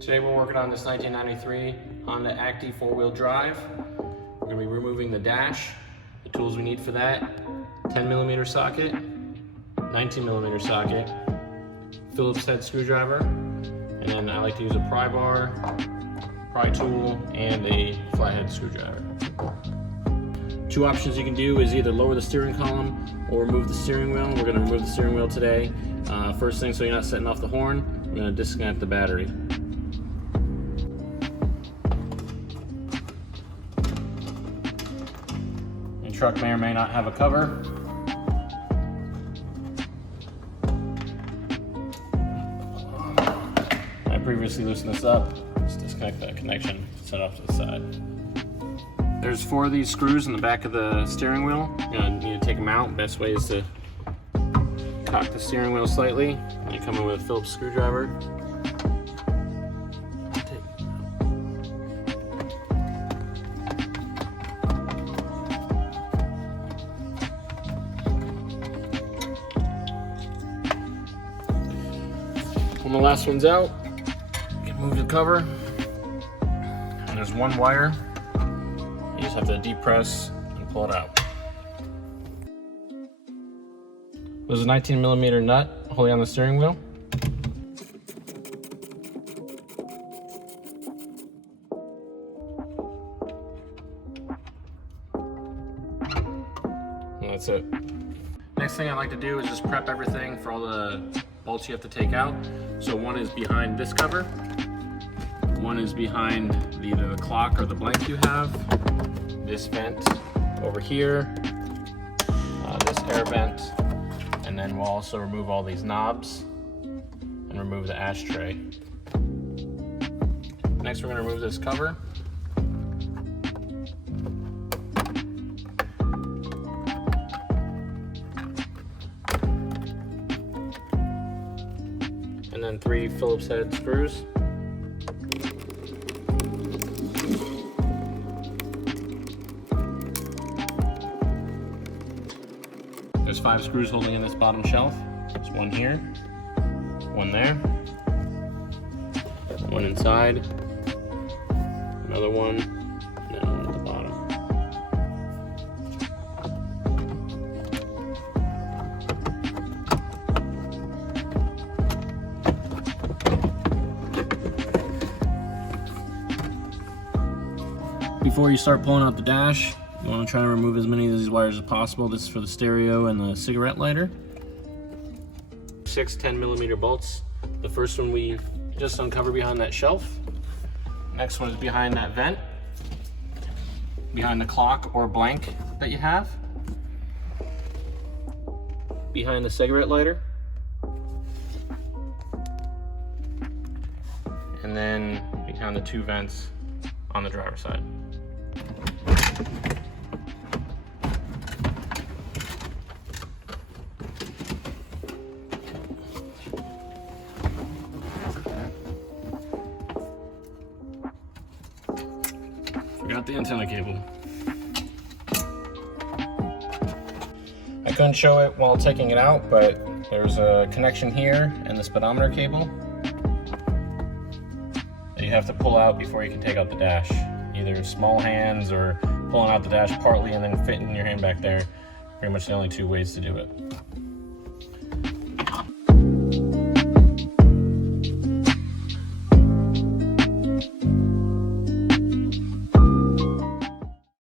Today we're working on this 1993 Honda Acty 4-wheel drive. We're going to be removing the dash. The tools we need for that: 10mm socket, 19mm socket, Phillips head screwdriver, and then I like to use a pry bar, pry tool, and a flathead screwdriver. Two options you can do is either lower the steering column or remove the steering wheel. We're going to remove the steering wheel today. First thing, so you're not setting off the horn, we're going to disconnect the battery. Your truck may or may not have a cover. I previously loosened this up. Just disconnect that connection, set off to the side. There's 4 of these screws in the back of the steering wheel. You're gonna need to take them out. Best way is to cock the steering wheel slightly. And you come in with a Phillips screwdriver. When the last one's out, you can move the cover. And there's one wire. You just have to depress and pull it out. There's a 19mm nut holding on the steering wheel. And that's it. Next thing I like to do is just prep everything for all the bolts you have to take out. So one is behind this cover. One is behind either the clock or the blank you have. This vent over here, this air vent, and then we'll also remove all these knobs and remove the ashtray. Next, we're going to remove this cover. And then 3 Phillips head screws. There's 5 screws holding in this bottom shelf. There's one here, one there, one inside, another one, and then one at the bottom. Before you start pulling out the dash, you want to try to remove as many of these wires as possible. This is for the stereo and the cigarette lighter. 6 10mm bolts. The first one we just uncover behind that shelf. Next one is behind that vent, behind the clock or blank that you have, behind the cigarette lighter, and then behind the 2 vents on the driver's side. Forgot the antenna cable. I couldn't show it while taking it out, but there's a connection here and the speedometer cable that you have to pull out before you can take out the dash. Either small hands or pulling out the dash partly and then fitting your hand back there. Pretty much the only 2 ways to do it.